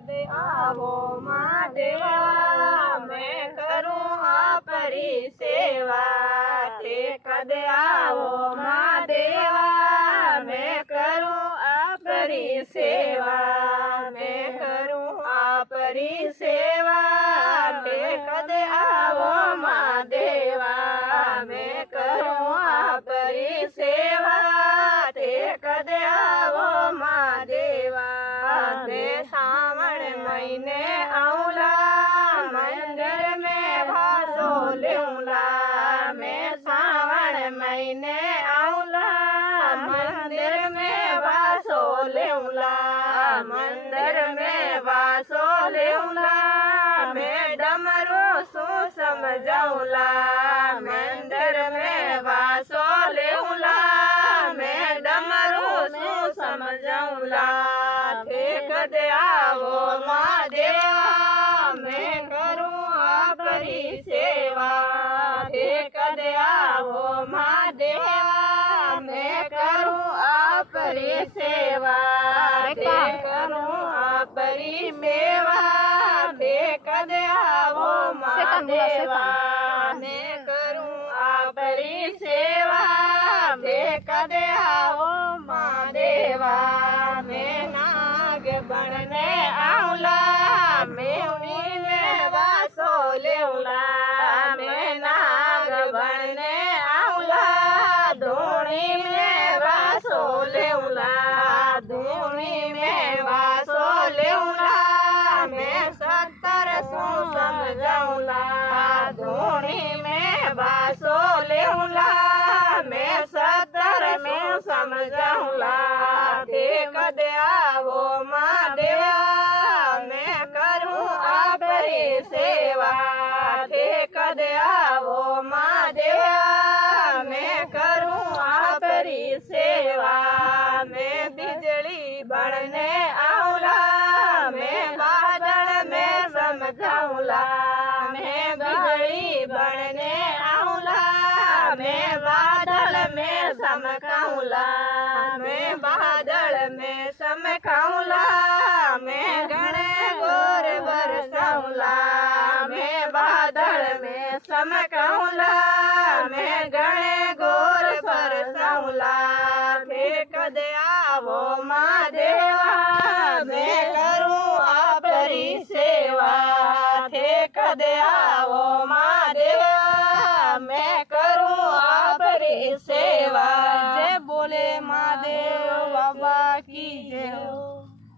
कदे आवो महादेवा मैं करूं आपरी सेवा थे कदे आवो महादेवा मैं करूं आपरी सेवा मैं करूं आपरी सेवा थे कदे आवो महादेवा मैं करूं आपरी सेवा थे कदे आवो महादेवा मैं सावण महीने आऊला मंदिर में भासो लूंला मैं सावण महीने आऊला मंदिर में भासो लूंला मंदिर में वासो लूंला मैं डमरू सु समझौला मंदिर में वासो लूंला मैं डमरू सु समझौला कदे आवो महादेवा मैं करूं आपरी सेवा कदे आवो महादेवा मैं करूं आपरी सेवा करूं आपरी सेवा कदे आवो महादेवा मैं करूं आपरी सेवा कदे आवो महादेवा मैं नाग बनने आऊला मेवनी में वासो लेऊला मैं नाग बनने आऊला धूणी में वासो लेऊला धूणी में वासो लेऊला मैं 70 सु समझौला धूणी में वासो लेऊला मैं 70 में समझौला कदे आवो महादेवा मैं करूं आपरी सेवा कदे आवो महादेवा मैं करूं आपरी सेवा मैं बिजली बनने आऊला मैं बादल में समझौला मैं बिजली बनने आऊला मैं बादल में समझौला मैं बादल में समझौला मैं घने गोर बरसौला मैं बादल में समझौला मैं घने गोर बरसौला कदे आवो महादेवा मैं करूं आपरी सेवा कदे